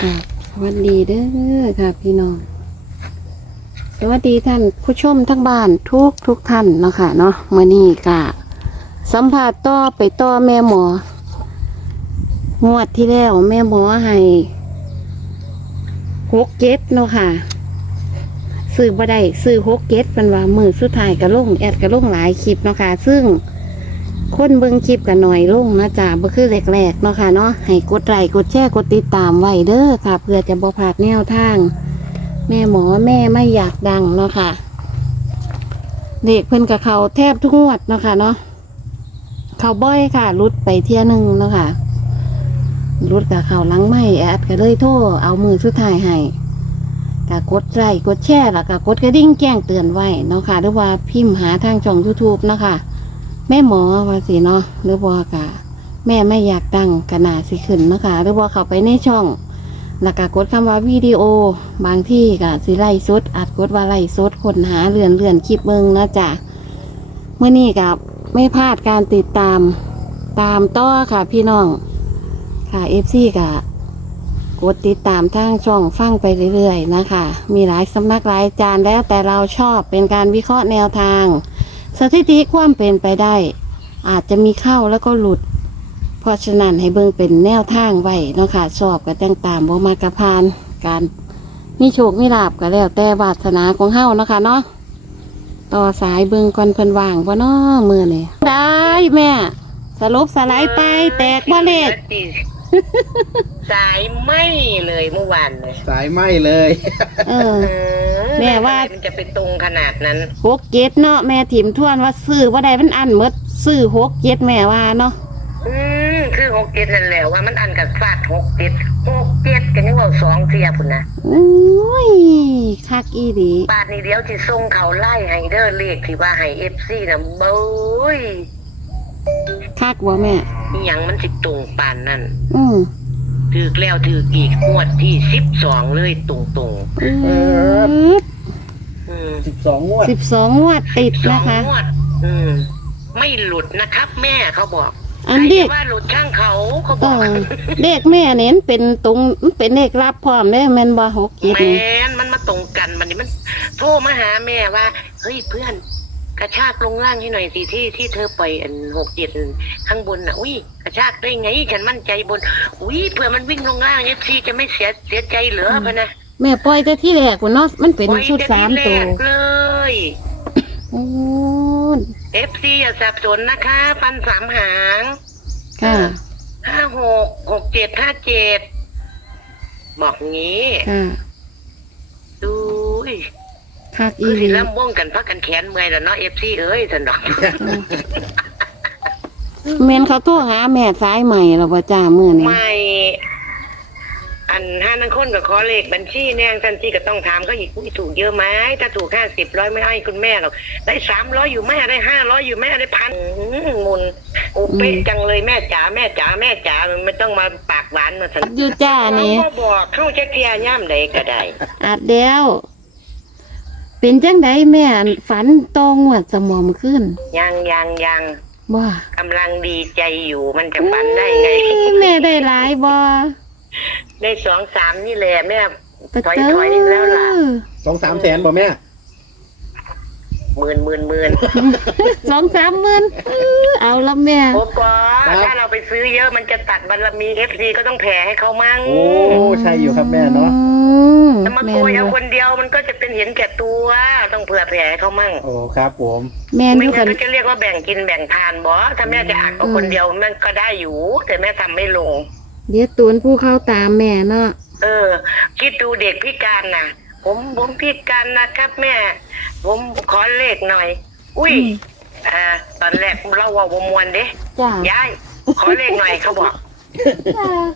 สวัสดีเด้อค่ะพี่น้อง สวัสดีท่านผู้ชมทั้งบ้านทุกทุกท่านเนาะค่ะเนาะมื่อนี้กะสัมผัสต่อไปต่อแม่หมอ งวดที่แล้วแม่หมอให้หกเจ็ดเนาะค่ะซื้อบ่ได้ซื้อหกเจ็ดเป็นว่ามือสุดท้ายกระลงแอดกระลงหลายคลิปเนาะค่ะ ซึ่ง คนเบิ่งคลิปกันหน่อยลงนะจ๊ะบ่คือแรกๆเนาะค่ะเนาะให้กดไลค์กดแชร์กดติดตามไว้เด้อค่ะ เพื่อจะบ่พลาดแนวทาง แม่หมอแม่ไม่อยากดังเนาะค่ะเด็กเพิ่นกับเขาแทบทุกงวดเนาะค่ะเนาะเขาบ่อยค่ะรุดไปเที่ยนึงเนาะค่ะรุดกับเขาลังไม่แอดก็เลยโทรเอามือสุดท้ายให้ก็กดไลค์กดแชร์แล้วก็กดกระดิ่งแจ้งเตือนไว้เนาะค่ะหรือว่าพิมพ์หาทางช่อง YouTube เนาะค่ะ แม่หมอว่าสิเนาะหรือว่ากะแม่ไม่อยากดังกะนาสิขึ้นเนาะคะหรือว่าเข้าไปในช่องแล้วก็กดคำว่าวิดีโอ บางที่ก็สิไล่สดอาจกดว่าไล่สดคนหาเลื่อนเลื่อนคลิปเบิงนะจ๊ะเมื่อนี้กับไม่พลาดการติดตามตามต่อค่ะพี่น้องค่ะเอฟซีกะกดติดตามทางช่องฟังไปเรื่อยๆนะคะ มีหลายสำนักหลายจารย์แล้วแต่เราชอบเป็นการวิเคราะห์แนวทาง สถิติความเป็นไปได้ อาจจะมีเข้าแล้วก็หลุด เพราะฉะนั้นให้เบิ่งเป็นแนวทางไว้เนาะค่ะสอบก็แต่งตามบ่มากระพานการมีโชคมีลาบก็แล้วแต่วาสนาของเฮาเนาะค่ะเนาะต่อสายเบิ่งก่อนเพิ่นว่างบ่เนาะมื้อนี้ได้แม่สลบสลายไปแตกบ่เลขสายไหมเลยเมื่อวานเลยสายไหมเลย เออ เออ แม่ว่าทำไมันจะไปตรงขนาดนั้นหกเจ็ดเนาะแม่ถิ่มทวนว่าซื้อว่าได้มันอันหมดซื้อหกเจ็ดแม่ว่าเนาะอืมคือหกเจ็ดนั่นแหละว่ามันอันกับฟาดหกเจ็ดหกเจ็ดกันยังว่าสองเทียพุ่นนะอุ้ยคักอีดีบาทนี้เดียวที่ส่งเขาไล่ไฮเดอร์เลขที่ว่าไฮเอฟซีนะเบ้ยคักบ่แม่อิหยังมันสิตรงปานนั่นอืมถือแล้วถืออีกงวดที่สิบสองเลยตรงตรงอืมๆอืม สิบสองงวดสิบสองงวดติดสอนะงคะ งวด อืม ไม่หลุดนะครับ แม่เขาบอกอันใครเด็กจะว่าหลุดช่างเขาเขาเอบอกอเด็กแม่เน้นเป็นตรงเป็นเลขรับพร้อมได้แม่นบ่หกเจ็ดแมนี่นมันมาตรงกันมันนี่มัน โทรมาหาแม่ว่า เฮ้ยเพื่อน กระชากลงล่างให้หน่อยสิที่ที่เธอปล่อยอันหกเจ็ดข้างบนน่ะ อุ้ยกระชากได้ไง ฉันมั่นใจบน อุ้ยเผื่อมันวิ่งลงล่างเอฟซีจะไม่เสียเสียใจเหรอพะนะ แม่ปล่อยแต่ที่แรกว่าเนาะมันเป็นไว้ชุดแต่สามที่ตัวแรกเลย โอ้เอฟซีอย่าสับสนนะคะ ฟันสามหางค่ะ ห้าหกหกเจ็ดห้าเจ็ดบอกงี้ค่ะ ดูยคักอีคือหลีสิเริ่มว่งกันพักกันแขนเมื่อยแล้วเนาะเอฟซีเอ้ยสันดอก แม่นเขาโทรหาแม่สายใหม่แล้วบ่จ้ามื้อนี้ไม่ อันห้านังคนกับขอเลขบัญชีแนงทันทีก็ต้องถามเขาอีกอุ้ยถูกเยอะไหมถ้าถูกห้าสิบร้อยไม่ให้คุณแม่หรอกได้สามร้อยอยู่แม่ได้ห้าร้อยอยู่แม่ได้พันอื้อหือมุนโอ้เป๊ะจังเลยแม่จ๋าแม่จ๋าแม่จ๋ามันไม่ต้องมาปากหวานมาสันอยู่จ้านี่เขาก็บอกเข้าจะเทียย่ำใดก็ได้อาจเดียวเป็นจังไดแม่อันฝันตองวดสมองขึ้น ยังยังยังบ่กำลังดีใจอยู่มันจะฝันได้ไงแม่ได้หลายบ่ ได้สองสามนี่แหละแม่ปะถอยเตอถอยแล้วล่ะสองสามแสนบ่แม่ หมื่นหมื่นหมื่นสองสามหมื่นอื้อเอาละแม่ โอ้ปอครับ ถ้าเราไปซื้อเยอะมันจะตัดบารมีเอฟซีก็ต้องแผ่ให้เขามั่งโอ้ใช่อยู่ครับแม่เนาะอืมถ้ามาแม่โกนยเอาอยู่คนเดียวมันก็จะเป็นเห็นแก่ตัว ต้องเผื่อแผ่ให้เขามั่งโอ้ครับผมแม่นอไม่ยู่กังั้นนก็จะเรียกว่าแบ่งกินแบ่งทานบอถ้าแม่จะอักเอาคนเดียวมันก็ได้อยู่ แต่แม่ทำไม่ลง เดี๋ยวตูนผู้เข้าตามแม่เนาะเออ คิดดูเด็กพิการน่ะ ผมผมพิการนะครับแม่ ผมขอเลขหน่อย อุ้ยอ่าตอนแรกเราว่าวมวนเด้จ้ายายขอเลขหน่อยเขาบอก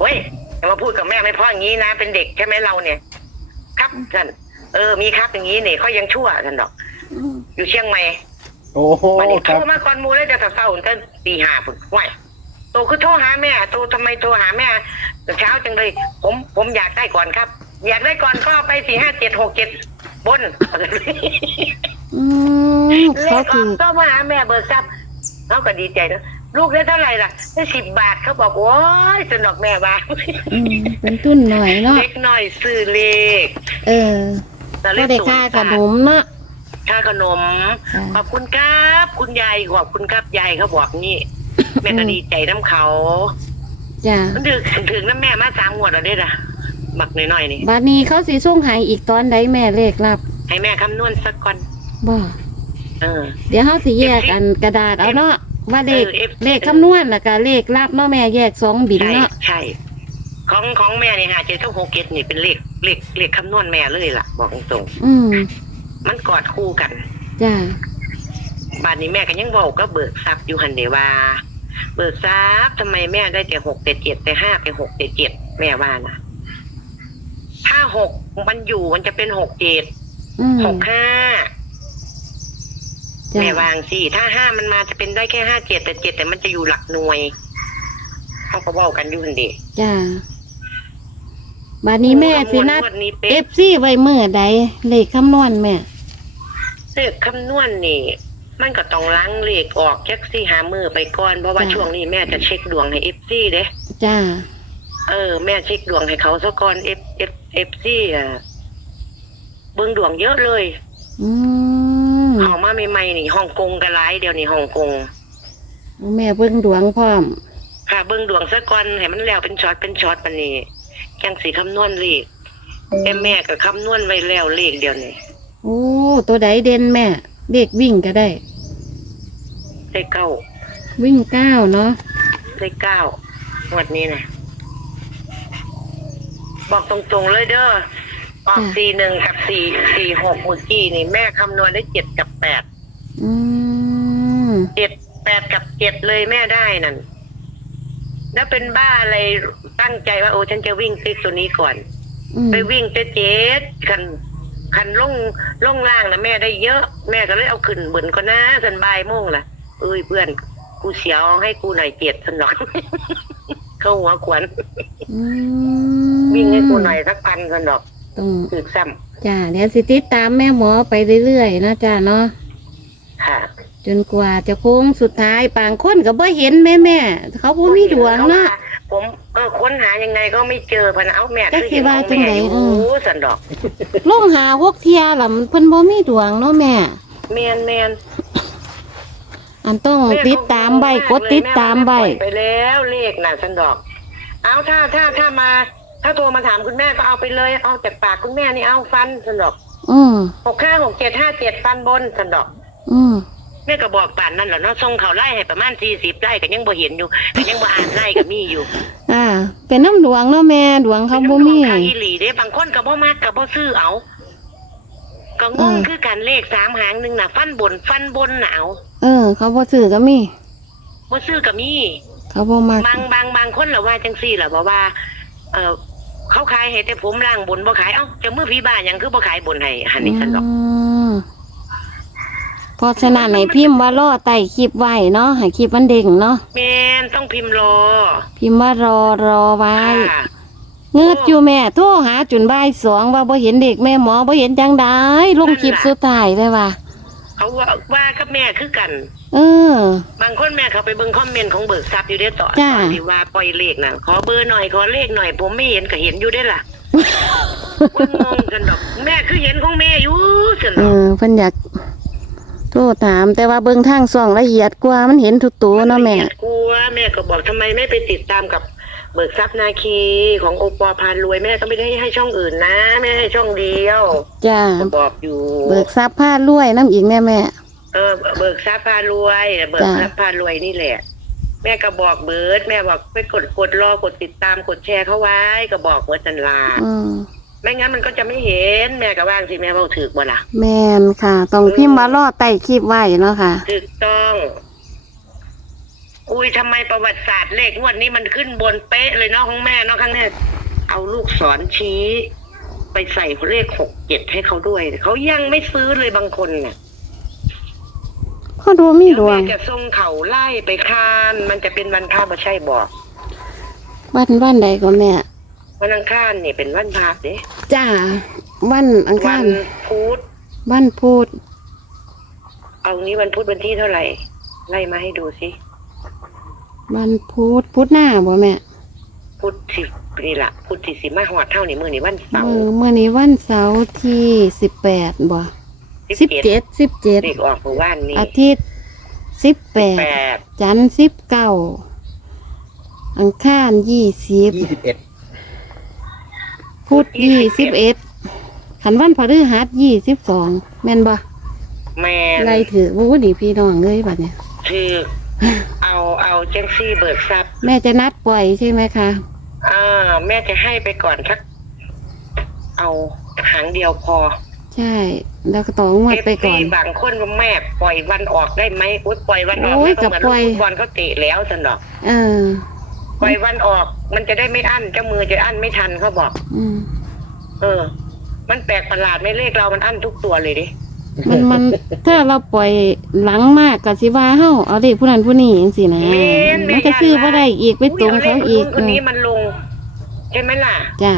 เฮ้ยอย่ามาพูดกับแม่ไม่พ่ออย่างนี้นะ เป็นเด็กใช่ไหมเราเนี่ย ครับท่านเออมีครับอย่างนี้เนี่ยเขายังชั่วท่านดอกอืมอยู่เชียงใหม่โอ้โหวันนี้คโทรับรมาก่อนหมูเลยจะเศร้าๆตั้งตีห้าปุ่นไหว โตคือโทรหาแม่ โทรทำไมโทรหาแม่แต่เช้าจังเลย ผมผมอยากได้ก่อนครับ อยากได้ก่อนก็เอาไปสี่ห้าเจ็ดหกเจ็ดบนอืมเลเขาขอถือกอก็มาหาแม่เบิร์ซับเขาก็ดีใจนะลูกได้เท่าไหร่ล่ะได้สิบบาทเขาบอกโอ้ยสนอกแม่บ้าอืมเป็นตุ้นหน่อยเนาะเล็กหน่อยซื้อเลขเออแต่เลก็ขได้ศูนย์ค่าขนมเนาะค่าขนมค่ะขอบคุณครับ คุณยายขอบคุณครับยายเขาบอกนี่ แม่ก็ดีใจน้ำเขา จ้ะมันถึงถึงน้ำแม่มาสามงวดแล้วเด้ล่ะบักน้อยๆนี่บัดนี้เขาสิส่งให้อีกตอนใดแม่เลขรับให้แม่คำนวณสักก่อน บ่เออ เดี๋ยวเขาสิแยกอันกระดาษเอาเนาะว่าเลขเออ F เลขคำนวณแล้วก็เลขรับเนาะแม่แยกสองบินใช่เนาะใช่ของของแม่นี่หาเจ็ดเท่าหกเจ็ดนี่เป็นเลขเลขเลขคำนวณแม่เลยล่ะ บอกตรงอืมๆมันกอดคู่กัน จ้ะบานนี้แม่ก็ยังบอกก็เบิกทรัพย์อยู่หันเดว่า เบิกทรัพย์ทำไมแม่ได้แต่หกแต่เจ็ดแต่ห้าแต่หกแต่เจ็ดแม่ว่านะถ้าหกมันอยู่มันจะเป็นหกเจ็ดอืมหกห้าจ้ะแม่วางสิถ้าห้ามันมาจะเป็นได้แค่ห้าเจ็ดแต่เจ็ดแต่มันจะอยู่หลักหน่วยเขาก็บอกกันอยู่หันเดจ้ะบัดนี้แม่สินัด งวดนี้เอเป๊ะ ฟซีไว้เมื่อใดเลขคำนวณแม่ เลขคำนวณนี่ มันก็ต้องล้างเลขออกแจ็คซี่หามือไปก่อนเพราะว่าจ้ะ ช่วงนี้แม่จะเช็คดวงให้เอฟซีเด้ จ้ะเออแม่เช็คดวงให้เขาซะก่อนเอฟเอฟเอฟซีอะเบิ่งดวงเยอะเลยอืมเขามาใหม่ๆนี่ฮ่องกงก็ร้ายเดี๋ยวนี้ฮ่องกงแม่เบิ่งดวงพร้อม ค่ะเบิ่งดวงซะก่อนให้มันแล้วเป็นช็อตเป็นช็อตปานนี้จังสีคำนวณเลขแต่แม่ก็คำนวณไว้แล้วเลขเดียวนี่โอ้ ตัวใดเด่นแม่ เด็กวิ่งก็ได้เลขเก้าวิ่งเก้าเนาะเลขเก้างวดนี้นะบอกตรงๆเลยเด้อออกสี่หนึ่งกับสี่สี่หกเมื่อกี้นี่ แม่คำนวณได้เจ็ดกับแปดอืมเจ็ดแปดกับเจ็ดเลยแม่ได้นั่นแล้วเป็นบ้าอะไรตั้งใจว่าโอ้ฉันจะวิ่งติ๊กตัวนี้ก่อน อืมไปวิ่งเจ็ดเจ็ดคัน คันลงลงล่างนะแม่ได้เยอะ แม่ก็เลยเอาขึ้นบนก็นะสันบายโมงล่ะเอ้ยเพื่อนกูเสียวให้กูหน่อยเจ็ดสนอนเข้าหัวขวัญอืมวิ่งให้กูหน่อยสักพันสนดอกต้องถือซ้จ้าเดี๋ยวสิติดตามแม่หมอไปเรื่อยๆนะจ้าเนาะำค่ะ จนกว่าจะโค้งสุดท้ายปางคนก็บ่เห็นแม่แม่ๆเขาบ่มีดวงเนาะ ผมเออค้นหายังไงก็ไม่เจอพะนะเอาแม่จักสิว่าจังไหนโอ้เออสันดอกลงหาหกเทียล่ะมันเพิ่นบ่มีดวงเนาะแม่แมนแมนอันต้องแม่ก็ติดตามใบงงกดติดตามใบแว่แปล่อยไปแล้วเลขน่ะสันดอก เอาถ้าถ้าถ้ามา ถ้าโทรมาถามคุณแม่ก็เอาไปเลย เอาจากปากคุณแม่นี่เอาฟันสันดอก อืมหกห้าหกเจ็ดห้าเจ็ดฟันบนสันดอก อืม แม่ก็บอกป่านนั่นแหละเนาะส่งเขาไล่ให้ประมาณสี่สิบไล่ก็ยังบ่เห็นอยู่ก็ยังบ่อ่านไล่ก็มีอยู่อ่า เป็นน้ำดวงเนาะแม่ดวงเขาบ่มีเป็นเรื่องของทางอีหลีเด้บางคนก็บ่มากก็บ่ซื้อเอา ก็งงอืมคือการเลขสามหางหนึ่งน่ะ ฟันบนฟันบนน่ะเอาเออ เขาบ่ซื้อก็มีบ่ซื้อก็มี เขาบ่มักบางบางบางคนล่ะว่าจังซี่ล่ะบอกว่า เออเขาขายให้แต่ผมล่างบนบ่ขายเอ้าจะมือพี่บ้านหยังคือบ่ขายบนให้หันนี่ซั่นดอกอืม เพราะฉะนั้นให้พิมพ์ว่ารอไต่คลิปไว้เนาะให้คลิปมันเด้งเนาะแม่นต้องพิมพ์รอพิมพ์ว่ารอรอไว้ ค่ะเงืดอยู่แม่โทรหาจุนบ่ายสองว่าบ่เห็นเด็กแม่หมอบ่เห็นจังได้ลงคลิปสุดท้ายเลยว่ะเขาว่าว่ากับแม่คือกัน เออ บางคนแม่เขาไปเบิ่งคอมเมนต์ของเบิกทรัพย์อยู่ได้อต่อจ้า ตอนที่ว่าปล่อยเลขน่ะขอเบอร์หน่อยขอเลขหน่อย ผมไม่เห็นก็เห็นอยู่ได้อล่ะว่างงกันดอก แม่คือเห็นของแม่อยู่สินเอดอกอเพิ่นอยาก โทรถามแต่ว่าเบิ่งทางส่องละเอียดกว่ามันเห็นทุกตัวเนาะแม่ กลัวแม่ก็บอกทำไมไม่ไปติดตามกับเบิกทรัพย์นาคีของโอปอพานรวยแม่ก็ไม่ได้ให้ช่องอื่นนะแม่ให้ช่องเดียวจ้า ก็บอกอยู่ เบิกทรัพย์ผ้ารวยน้ำอีกแน่แม่ เออเบิกทรัพย์พารวยเบิกจ้ะทรัพย์พารวยนี่แหละ แม่ก็บอกเบิร์ดแม่บอกไปกดกดรอกดติดตามกดแชร์เขาไว้ก็บอกเบิร์ดจันลาอืม ไม่งั้นมันก็จะไม่เห็นแม่ก็ว่างสิแม่เบาถือบ่ล่ะแม่นค่ะ ต้องพิมพ์ว่ารอไต่คลิปไว้เนาะค่ะ ถูกต้อง อุ้ยทำไมประวัติศาสตร์เลขงวดนี้มันขึ้นบนเป๊ะเลยเนาะของแม่เนาะข้างหน้าเอาลูกศรชี้ ไปใส่เลขหกเจ็ดให้เขาด้วยเขายังไม่ซื้อเลยบางคนน่ะเขาดูมีดวแม่งจะทรงเขาไล่ไปค้าน มันจะเป็นวันพระบ่ใช่บอก วันวันใดก็แม่ วันอังคารนี่เป็นวันพระเด้จ้าวันอังวัคารนพุธวันพุธเอางี้วันพุธวันที่เท่าไหร่ไล่มาให้ดูสิวันพุธพุธหน้าบ่แม่พุธสินี่ล่ะพุธสิสิมาหอดเท่านี่มือนี่วันเสาร์มือมื่อนี้วันเสาร์ที่สิบแปดบ่สิบเจ็ดสิบเจ็ดเด็กออกเมื่อวานนี้อาทิตย์สิบแปดแปดจันทร์สิบเก้าอังคารยี่สิบยี่สิบเอ็ด พุธยี่สิบเอ็ดขันวันพฤหัสยี่สิบสองแม่นบ่แม่ไรถือวู้ดีพี่น้องเลยบัดเนี่ยคือเอาเอาเจงซี่เบิกทรัพย์ แม่จะนัดปล่อยใช่ไหมคะอ่าแม่จะให้ไปก่อนสัก เอาหางเดียวพอ ใช่ แล้วก็ต่องวดไปก่อน บางคนว่าแม่ปล่อยวันออกได้ไหมอุ้ยปล่อยวันออกโอ้ยแม่ก็เหมือนจะปล่อยลูกฟุตบอลเขาเตะแล้วสนอกเออ ปล่อยวันออก มันจะได้ไม่อั้นเจ้ามือจะอั้นไม่ทันเขาบอก อืมเออ มันแปลกประหลาดไม่เลขเรามันอั้นทุกตัวเลยดิมันมันถ้าเราปล่อยหลังมากก็สิว่าเฮาเอาเด็กผู้นั้นผู้นี้จังซี่นะแม่นมันก็ซื้อบ่ได้อีกไปตรงเขาอีกยคนนี้มันลงใช่ไหมล่ะ จ้า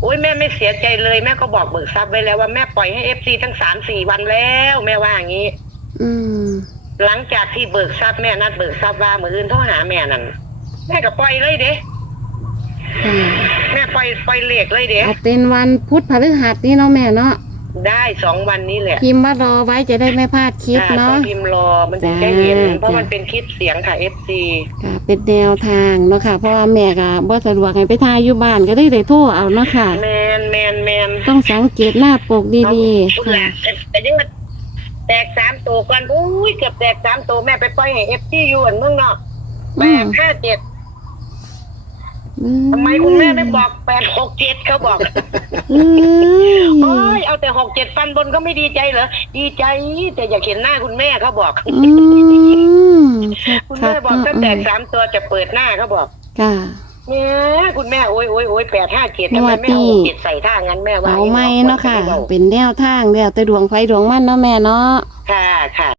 โอ้ยแม่ไม่เสียใจเลยแม่ก็บอกเบิกทรัพย์ไว้แล้วว่าแม่ปล่อยให้เอฟซีทั้งสามสี่วันแล้วแม่ว่าอย่างนี้ อืมหลังจากที่เบิกทรัพย์แม่นัดเบิกทรัพย์ว่าเมื่อคืนโทรหาแม่นั่น แม่ก็ปล่อยเลยเด้ค่ะแม่ปล่อยปล่อยเลขเลยเด้เอาเป็นวันพุธพฤหัสนี่เนาะแม่เนาะได้สองวันนี้แหละพิมพ์มารอไว้จะได้ไม่พลาดคลิปอ่ต้อเนาะ งพิมพ์รอมันถึงจะเห็น จ้าเพราะมันเป็นคลิปเสียงค่ะเอฟซีค่ะเป็นแนวทางเนาะค่ะ เพราะว่าแม่ก็บ่สะดวกให้ไปทายอยู่บ้านก็ได้ได้โทรเอาเนาะค่ะ แมนแมนแมนต้องสังเกตหน้าปกดีพูดๆละค่ะแต่ยังมันแตกสามตัวกันอุ้ยเกือบแตกสามตัวแม่ไปปล่อยให้เอฟซีอยู่อันเมืองนอกแปอืมดห้าเจ็ดอื ทำไมคุณแม่ไม่บอกแปดหกเจ็ดเขาบอกเอ้ยโอ้ยเอาแต่หกเจ็ดฟันบนก็ไม่ดีใจเหรอดีใจแต่อยากเห็นหน้าคุณแม่เขาบอก อืมคุณแม่บอกถ้าแตกสามตัวจะเปิดหน้าเขาบอกค่ะ เนี่ยคุณแม่โอ้ยโอ้ยโอ้ยแปดห้าเจ็ดทำไมแม่เอาหกเจ็ดใส่ท่างั้นแม่ว่าเอาไม่เนาะค่ะ เป็นแนวทางแล้วแต่ดวงไฟดวงมันเนาะแม่เนาะ ค่ะค่ะ